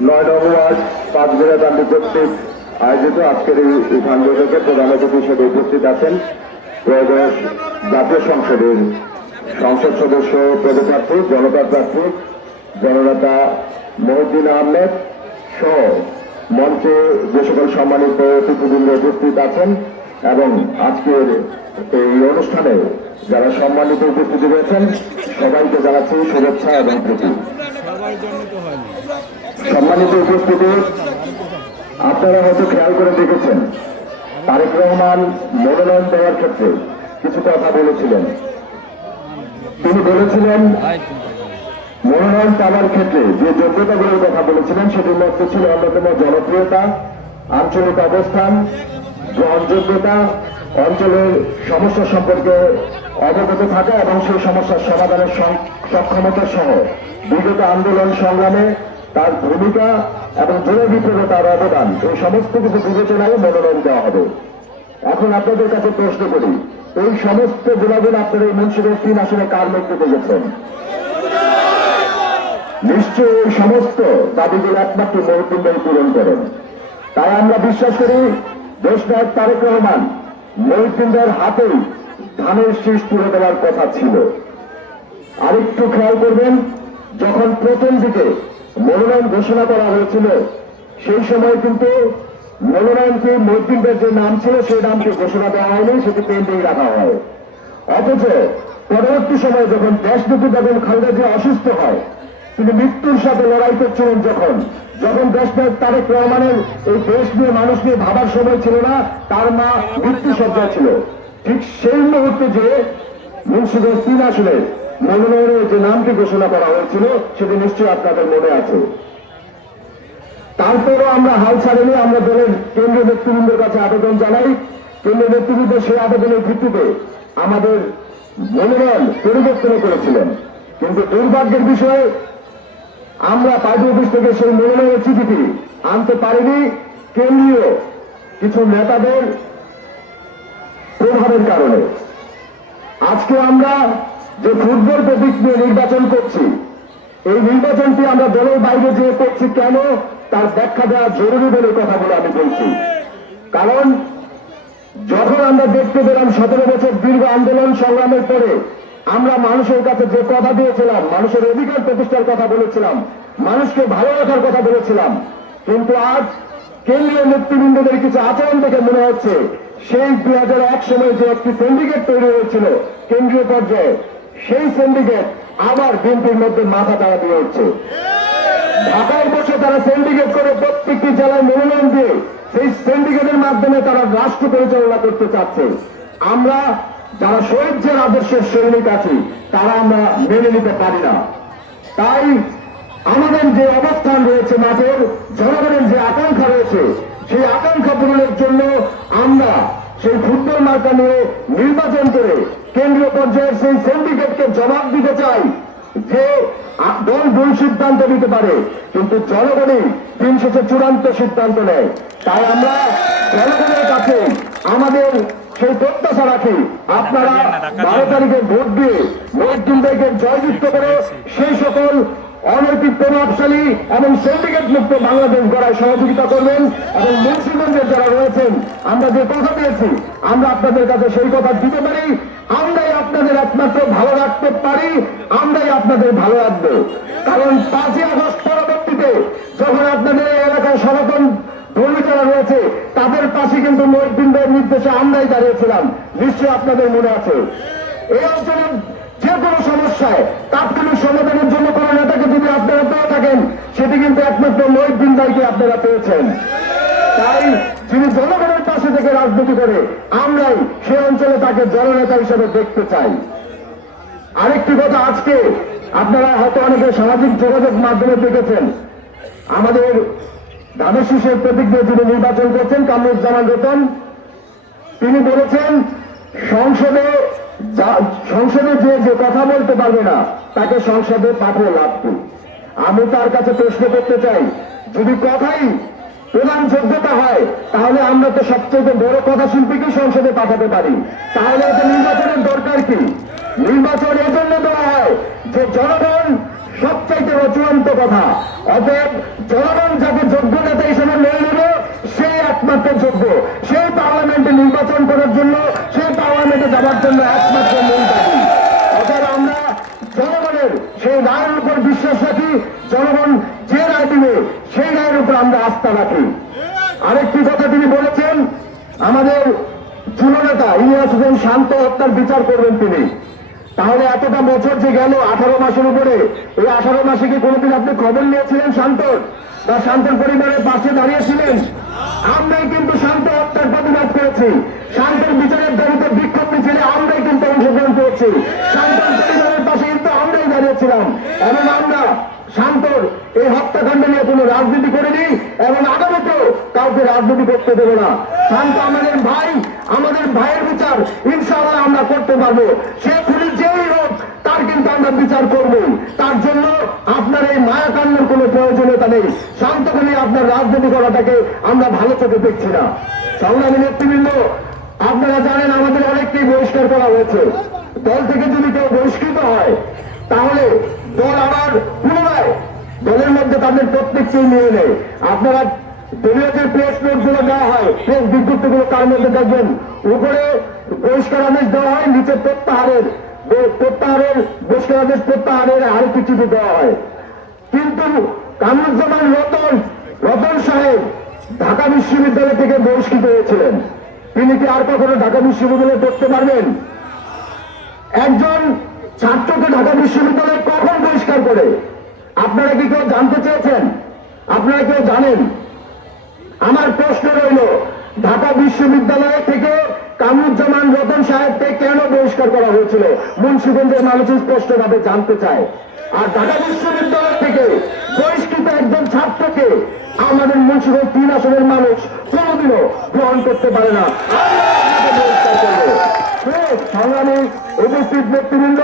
9 নং ওয়ার্ড পাঁচবিরাদান্ডি কর্তৃক আয়োজিত আজকের এই সংযোজকে প্রধান অতিথি হিসেবে উপস্থিত আছেন ত্রয়োদশ জাতীয় সংসদের সংসদ সদস্য পদপ্রার্থী জনতা প্রার্থী জননেতা মহিউদ্দিন আহমেদ সহ মঞ্চে যে সকল সম্মানিত অতিথিবৃন্দ উপস্থিত আছেন এবং আজকের এই অনুষ্ঠানে যারা সম্মানিত উপস্থিতি রয়েছেন সবাইকে জানাচ্ছি শুভেচ্ছা এবং প্রীতি। সম্মানিত উপস্থিতি, আপনারা হয়তো খেয়াল করে দেখেছেন তারেক রহমান মনোনয়ন দেওয়ার ক্ষেত্রে কিছু কথা বলেছিলেন। তিনি বলেছিলেন মনোনয়ন পাওয়ার ক্ষেত্রে যে যোগ্যতাগুলোর কথা বলেছিলেন সেটির মধ্যে ছিল অন্যতম জনপ্রিয়তা, আঞ্চলিক অবস্থান, গ্রহণযোগ্যতা, অঞ্চলের সমস্যা সম্পর্কে অবগত থাকা এবং সেই সমস্যার সমাধানের সক্ষমতা সহ বিগত আন্দোলন সংগ্রামে তার ভূমিকা এবং জনবিপ্লবে তার অবদান, এই সমস্ত কিছু বিবেচনায় মনোনয়ন দেওয়া হবে। এখন আপনাদের কাছে প্রশ্ন করি, এই সমস্ত গুণাগুণ আপনারা এই মুন্সিগঞ্জ 3 আসনে কার নেতৃত্বে গেছেন? নিশ্চয়ই এই সমস্ত দাবিগুলো একমাত্র মহিউদ্দিন ভাই পূরণ করেন। তাই আমরা বিশ্বাস করি দেশনায়ক তারেক রহমান মহিউদ্দিন ভাইয়ের হাতেই ধানের শীষ তুলে দেওয়ার কথা ছিল। আরেকটু খেয়াল করবেন, যখন প্রথম দিকে মনোনয়ন ঘোষণা করা হয়েছিল সেই সময় কিন্তু মনোনয়নকে মহিউদ্দিন ভাইয়ের যে নাম ছিল সেই নামকে ঘোষণা দেওয়া হয়নি, সেটি পেন্ডিং রাখা হয়। অথচ পরবর্তী সময়ে যখন দেশনেত্রী বেগম খালেদা জিয়া অসুস্থ হয়, তিনি মৃত্যুর সাথে লড়াই করছিলেন, যখন দেশনায়ক তারেক রহমানের এই দেশ নিয়ে মানুষ নিয়ে ভাবার সময় ছিল না, তার মা মৃত্যুসজ্জায় ছিল, ঠিক সেই মুহূর্তে যে মুন্সিগঞ্জ 3 আসনে মনোনয়নের যে নামটি ঘোষণা করা হয়েছিল সেটি নিশ্চয়ই আপনাদের মনে আছে। তারপরও আমরা হাল ছাড়িনি, আমরা দলের কেন্দ্রীয় নেতৃবৃন্দের কাছে আবেদন জানাই। কেন্দ্রীয় নেতৃবৃন্দ সেই আবেদনের ভিত্তিতে আমাদের মনোনয়ন পরিবর্তন করেছিলেন, কিন্তু দুর্ভাগ্যের বিষয়ে আমরা পার্টি অফিস থেকে সেই মনোনয়নের চিঠিটি আনতে পারিনি কেন্দ্রীয় কিছু নেতাদের প্রভাবের কারণে। আজকে আমরা যে ফুটবল প্রতীক নিয়ে নির্বাচন করছি, এই নির্বাচনটি আমরা দলের বাইরে যেয়ে করছি কেন, তার ব্যাখ্যা দেওয়া জরুরি বলে কথাগুলো আমি বলছি। কারণ যখন আমরা দেখতে পেলাম 17 বছর দীর্ঘ আন্দোলন সংগ্রামের পরে আমরা মানুষের কাছে যে কথা দিয়েছিলাম, মানুষের অধিকার প্রতিষ্ঠার কথা বলেছিলাম, মানুষকে ভালো রাখার কথা বলেছিলাম, কিন্তু আজ কেন্দ্রীয় নেতৃবৃন্দদের কিছু আচরণ দেখে মনে হচ্ছে সেই 2001 সময় যে একটি সিন্ডিকেট তৈরি হয়েছিল কেন্দ্রীয় পর্যায়ে, সেই সিন্ডিকেট আবার বিএনপির মধ্যে মাথা চাড়া দিয়ে হচ্ছে। ঢাকায় বসে তারা সিন্ডিকেট করে প্রত্যেকটি জেলায় মনোনয়ন দিয়ে সেই সিন্ডিকেটের মাধ্যমে তারা রাষ্ট্র পরিচালনা করতে চাচ্ছে। আমরা যারা শহীদের আদর্শের সৈনিক আছি তারা আমরা মেনে নিতে পারি না। তাই আমাদের যে অবস্থান রয়েছে মাঠের, জনগণের যে আকাঙ্ক্ষা রয়েছে, সেই আকাঙ্ক্ষা পূরণের জন্য আমরা সেই ফুটবল মার্কা নিয়ে নির্বাচন করে কেন্দ্রীয় পর্যায়ের সেই সিন্ডিকেটকে জবাব দিতে চাই যে দল ভুল সিদ্ধান্ত নিতে পারে, কিন্তু জনগণই দিন শেষে চূড়ান্ত সিদ্ধান্ত নেয়। তাই আমরা জনগণের কাছে আমাদের সেই প্রত্যাশা রাখি, আপনারা 12 তারিখে ভোট দিয়ে মহিউদ্দিন ভাইকে জয়যুক্ত করে সেই সকল অনৈতিক প্রভাবশালী এবং সিন্ডিকেট মুক্ত বাংলাদেশ গড়ায় সহযোগিতা করবেন। এবং মুন্সিগঞ্জের যারা রয়েছেন, আমরা যে কথা পেয়েছি আমরা আপনাদের কাছে সেই কথা দিতে পারি, আমরাই আপনাদের একমাত্র ভালো রাখতে পারি, আমরাই আপনাদের ভালো রাখবো। কারণ 5ই আগস্ট পরবর্তীতে যখন আপনাদের এই এলাকায় সনাতন ধর্মী যারা রয়েছে তাদের পাশে কিন্তু মহিউদ্দিন ভাইয়ের নির্দেশে আমরাই দাঁড়িয়েছিলাম, নিশ্চয়ই আপনাদের মনে আছে। এই অঞ্চলের যে কোনো সমস্যায় তাৎক্ষণিক সমাধানের জন্য কোন নেতাকে যদি আপনারা পেয়ে থাকেন, সেটি কিন্তু একমাত্র মহিউদ্দিন ভাইকে আপনারা পেয়েছেন। তাই যিনি জনগণের পাশে থেকে রাজনীতি করে, আমরাই সে অঞ্চলে তাকে জননেতা হিসেবে দেখতে চাই। আরেকটি কথা, আজকে আপনারা হয়তো অনেকে সামাজিক যোগাযোগ মাধ্যমে দেখেছেন, আমাদের ধানের শীষের প্রতীক দিয়ে যিনি নির্বাচন করছেন কামরুজ্জামান রতন, তিনি বলেছেন সংসদে যে কথা বলতে পারবে না তাকে সংসদে পাঠিয়ে লাভ কি। আমি তার কাছে প্রশ্ন করতে চাই, যদি কথাই প্রধান যোগ্যতা হয় তাহলে আমরা তো সবচেয়ে বড় কথা শিল্পীকে সংসদে পাঠাতে পারি, তাহলে এত নির্বাচনের দরকার কি? নির্বাচন এজন্য দেওয়া হয় যে জনগণ সবচাইতে চূড়ান্ত কথা। অতএব জনগণ যাকে যোগ্য নেতা হিসেবে মেনে নেবে সেই একমাত্র যোগ্য, সেই পার্লামেন্টে নির্বাচন করার জন্য, সেই পার্লামেন্টে যাবার জন্য একমাত্র মূলধারী। অতএব আমরা জনগণের সেই রায়ের উপর বিশ্বাস রাখি, জনগণ যে রায় দিবে সেই রায়ের উপর আমরা আস্থা রাখি। আরেকটি কথা তিনি বলেছেন, আমাদের যুব নেতা ইলিয়াস হোসেন শান্ত হত্যার বিচার করবেন তিনি। তাহলে এতটা বছর যে গেল 18 মাসের উপরে, এই 18 মাসে কি কোনোদিন আপনি খবর নিয়েছিলেন শান্তর, বা শান্তর পরিবারের পাশে দাঁড়িয়েছিলেন? আমরাই কিন্তু শান্ত হত্যার প্রতিবাদ করেছি, শান্তির বিচারের দাবিতে বিক্ষোভ মিছিলে আমরাই কিন্তু অংশগ্রহণ করেছি, শান্তর পরিবারের পাশে কিন্তু আমরাই দাঁড়িয়েছিলাম। এবং আমরা শান্তর এই হত্যাকাণ্ড নিয়ে কোনো রাজনীতি করিনি এবং আগামীতেও কাউকে রাজনীতি করতে দেব না। শান্ত আমাদের ভাই, আমাদের ভাইয়ের বিচার ইনশাআল্লাহ আমরা করতে পারবো। সে খুনি যেই হোক তার কিন্তু আমরা বিচার করব। তার জন্য আপনার এই মায়াকান্ডের কোনো প্রয়োজনীয়তা নেই। শান্তকে নিয়ে আপনার রাজনীতি করাটাকে আমরা ভালো চোখে দেখছি না। সংগ্রামী নেতৃবৃন্দ, আপনারা জানেন আমাদের অনেককেই বহিষ্কার করা হয়েছে। দল থেকে যদি কেউ বহিষ্কৃত হয় তাহলে দল আবার পুনরায় দলের মধ্যে তাদের প্রত্যেককেই নিয়ে নেয়। আপনারা দলীয় যে প্রেস নোটগুলো দেওয়া হয়, প্রেস বিজ্ঞপ্তিগুলো, তার মধ্যে দেখবেন উপরে বহিষ্কার আদেশ দেওয়া হয়, নিচে প্রত্যাহারের বহিষ্কার আদেশ প্রত্যাহারের আরেকটি চিঠি দেওয়া হয়। কিন্তু কামরুজ্জামান রতন সাহেব ঢাকা বিশ্ববিদ্যালয় থেকে বহিষ্কৃত হয়েছিলেন। তিনি কি আর কখনো ঢাকা বিশ্ববিদ্যালয়ে পড়তে পারবেন? একজন ছাত্রকে ঢাকা বিশ্ববিদ্যালয় কখন বহিষ্কার করে? আপনারা কি কেউ জানতে চেয়েছেন? আপনারা কেউ জানেন? আমার প্রশ্ন রইল, ঢাকা বিশ্ববিদ্যালয় থেকে কামরুজ্জামান রতন সাহেবকে কেন বহিষ্কার করা হয়েছিল? মুন্সিগঞ্জের মানুষ স্পষ্টভাবে জানতে চায়। আর ঢাকা বিশ্ববিদ্যালয় থেকে বহিষ্কৃত একজন ছাত্রকে আমাদের মুন্সিগঞ্জ 3 আসনের মানুষ কোনোদিনও গ্রহণ করতে পারে না। বহিষ্কার করবে। সংগ্রামী উপস্থিত নেতৃবৃন্দ,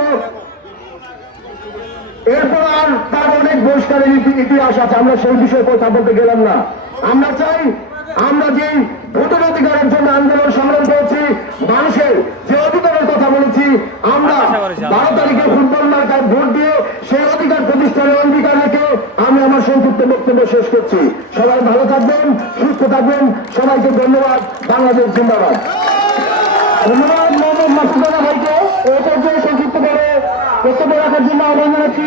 এরপর আর তার অনেক বহিষ্কারের ইতিহাস আছে, আমরা সেই বিষয়ে কথা বলতে গেলাম না। আমরা চাই, আমরা যে ভোটের অধিকারের জন্য আন্দোলন সংগ্রাম করেছি, মানুষের যে অধিকারের কথা বলেছি, আমরা 12 তারিখে ফুটবল মার্কায় ভোট দিয়ে সেই অধিকার প্রতিষ্ঠানের অঙ্গীকার রেখে আমি আমার সংক্ষিপ্ত বক্তব্য শেষ করছি। সবাই ভালো থাকবেন, সুস্থ থাকবেন, সবাইকে ধন্যবাদ। বাংলাদেশ জিন্দাবাদ। ধন্যবাদ মোহাম্মদ মাসুদ ভাইকে এই পর্যায়ে সংক্ষিপ্ত করে বক্তব্য রাখার জন্য আহ্বান জানাচ্ছি।